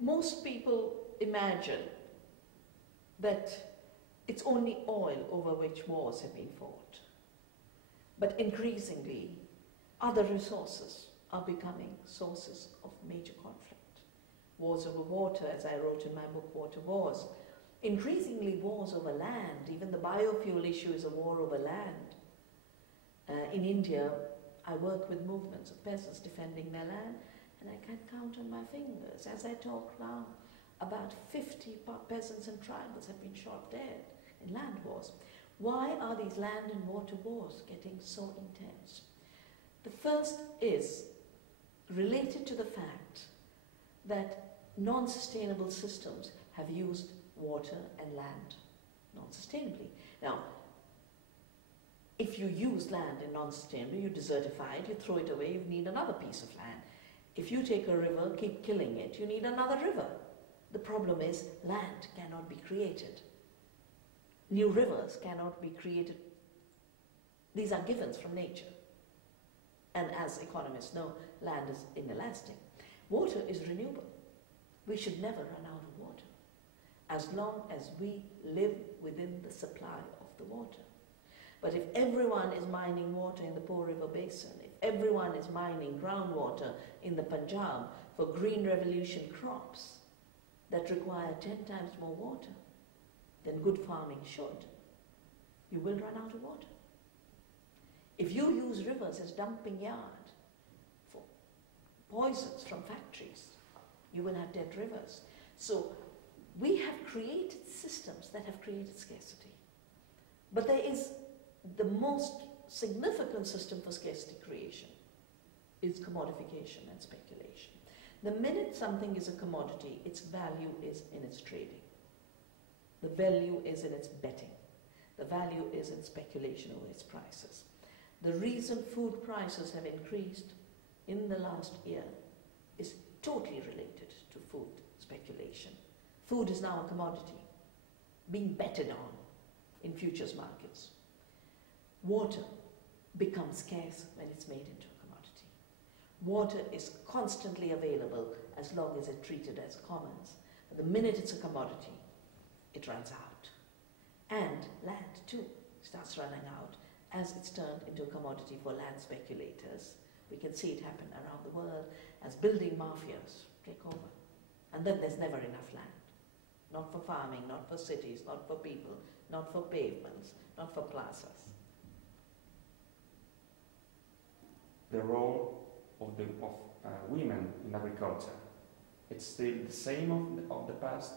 Most people imagine that it's only oil over which wars have been fought. But increasingly, other resources are becoming sources of major conflict. Wars over water, as I wrote in my book, Water Wars. Increasingly, wars over land. Even the biofuel issue is a war over land. In India, I work with movements of peasants defending their land, and I can count on my fingers. As I talk now, about 50 peasants and tribals have been shot dead in land wars. Why are these land and water wars getting so intense? The first is related to the fact that non-sustainable systems have used water and land non-sustainably. Now, if you use land in non-sustainably, you desertify it, you throw it away, you need another piece of land. If you take a river, keep killing it, you need another river. The problem is land cannot be created. New rivers cannot be created. These are givens from nature. And as economists know, land is inelastic. Water is renewable. We should never run out of water, as long as we live within the supply of the water. But if everyone is mining water in the Po River Basin, if everyone is mining groundwater in the Punjab for green revolution crops that require 10 times more water than good farming should, you will run out of water. If you use rivers as dumping yard for poisons from factories, you will have dead rivers. So we have created systems that have created scarcity. But there is the most significant system for scarcity creation is commodification and speculation. The minute something is a commodity, its value is in its trading. The value is in its betting. The value is in speculation over its prices. The reason food prices have increased in the last year is totally related to food speculation. Food is now a commodity being betted on in futures markets. Water becomes scarce when it's made into a commodity. Water is constantly available as long as it's treated as commons. But the minute it's a commodity, it runs out. And land too starts running out as it's turned into a commodity for land speculators. We can see it happen around the world as building mafias take over. And then there's never enough land. Not for farming, not for cities, not for people, not for pavements, not for plazas. The role of women in agriculture, it's still the same of the past?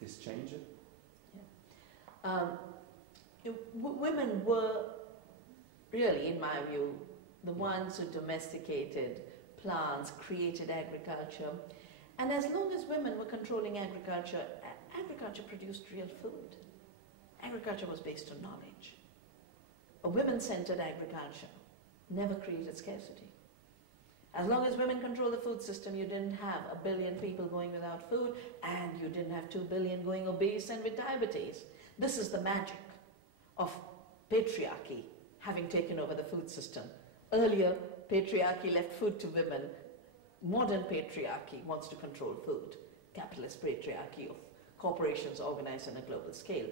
It is changed? Yeah. Women were really, in my view, the ones who domesticated plants, created agriculture. And as long as women were controlling agriculture, agriculture produced real food. Agriculture was based on knowledge. A women-centered agriculture never created scarcity. As long as women controlled the food system, you didn't have 1 billion people going without food, and you didn't have 2 billion going obese and with diabetes. This is the magic of patriarchy having taken over the food system. Earlier, patriarchy left food to women. Modern patriarchy wants to control food. Capitalist patriarchy of corporations organized on a global scale.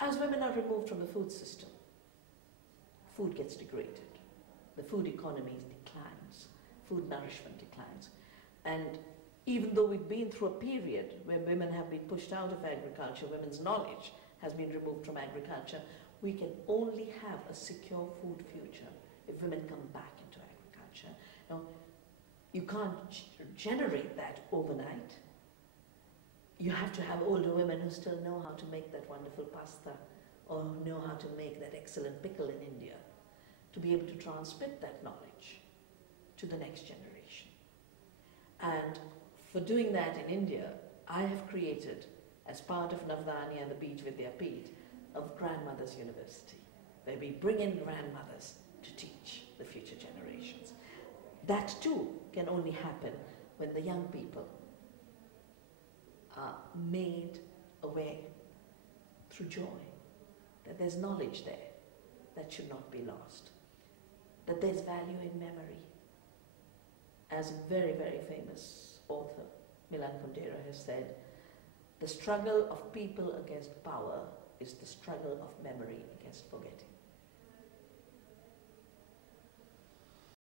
As women are removed from the food system, food gets degraded. The food economy declines. Food nourishment declines. And even though we've been through a period where women have been pushed out of agriculture, women's knowledge has been removed from agriculture, we can only have a secure food future if women come back into agriculture. Now, you can't generate that overnight. You have to have older women who still know how to make that wonderful pasta or know how to make that excellent pickle in India to be able to transmit that knowledge to the next generation. And for doing that in India, I have created, as part of Navdanya and the Beach Vidyapeeth, a Grandmothers University, where we bring in grandmothers to teach the future generations. That too can only happen when the young people are made aware through joy that there's knowledge there that should not be lost, that there's value in memory, as a very, very famous author, Milan Kundera, has said, the struggle of people against power is the struggle of memory against forgetting.